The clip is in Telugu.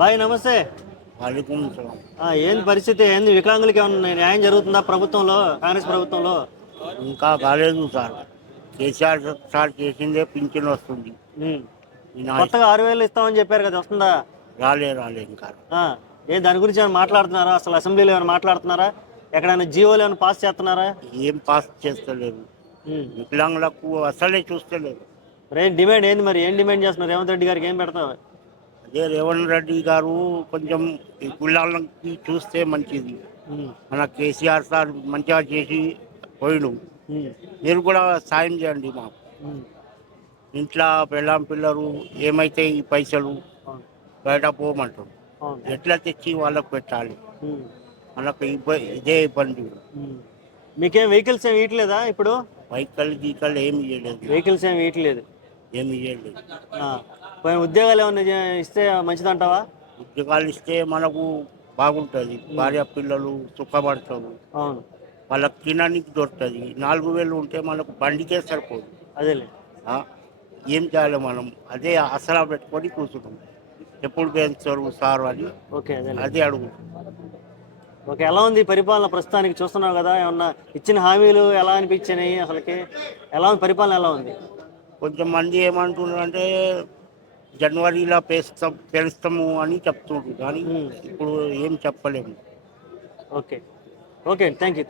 బాయ్ నమస్తే. వాలేకుం సలాం. ఏంది పరిస్థితి, ఏంది వికలాంగులకి ఏమన్నా న్యాయం జరుగుతుందా ప్రభుత్వంలో, కాంగ్రెస్ ప్రభుత్వంలో? ఇంకా కాలేదు సార్. కేసీఆర్ సార్ చేసిందే పింఛన్ వస్తుంది. ఉమ్. ఈయన కొత్తగా 6,000 ఇస్తామని చెప్పారు కదా, వస్తుందా? రాలే ఇంకా. ఆ, దాని గురించి ఏమైనా మాట్లాడుతున్నారా? అసలు అసెంబ్లీలో ఏమైనా మాట్లాడుతున్నారా? ఎక్కడైనా జీవోలు ఏమైనా పాస్ చేస్తున్నారా? ఏం పాస్ చేస్తలేదు. ఉమ్. వికలాంగులకు అసలే చూస్తలేదు. డిమాండ్ ఏంది మరి? ఏం డిమాండ్ చేస్తున్నారు? రేవంత్ రెడ్డి గారికి ఏం పెడతావు? అదే రేవంత్ రెడ్డి గారు కొంచెం ఈ కులాలకి చూస్తే మంచిది. ఉమ్. మన కేసీఆర్ సార్ మంచిగా చేసి పోయిను. ఉమ్. మీరు కూడా సాయం చేయండి మాకు. ఉమ్. ఇంట్లో పెళ్ళాం పిల్లలు ఏమైతే ఈ పైసలు అవును. బయట పోమంటారు. అవును. ఎట్లా తెచ్చి వాళ్ళకు పెట్టాలి? ఉమ్. మనకు ఇదే ఇబ్బంది. ఉమ్. మీకేం వెహికల్స్ ఏమి ఇవ్వట్లేదా ఇప్పుడు? వైకల్ గీకల్ ఏమి ఇవ్వలేదు. వెహికల్స్ ఏమి ఇవ్వట్లేదు. ఏమి ఇవ్వలేదు. పోయిన ఉద్యోగాలు ఏమన్నా ఇస్తే మంచిదంటావా? ఉద్యోగాలు ఇస్తే మనకు బాగుంటుంది. భార్య పిల్లలు సుఖపడతారు. అవును. వాళ్ళకి తినడానికి దొరుకుతుంది. 4,000 ఉంటే మనకు బండికే సరిపోదు. అదేలే. ఆ? ఏం చేయాలి మనం? అదే ఆసరా పెట్టుకొని కూర్చుంటాం. ఎప్పుడు పెంచుతారు సార్ అని ఓకే. అదే అడుగు. ఓకే. ఎలా ఉంది పరిపాలన ప్రస్తుతానికి? చూస్తున్నావు కదా, ఏమన్నా ఇచ్చిన హామీలు ఎలా అనిపించినాయి అసలుకి? ఎలా ఉంది పరిపాలన, ఎలా ఉంది? కొంచెం మంది ఏమంటున్నారంటే జనవరిలో పెంచుతాము అని చెప్తుండ్రు. కానీ ఇప్పుడు ఏం చెప్పలేము. ఓకే. Okay, thank you.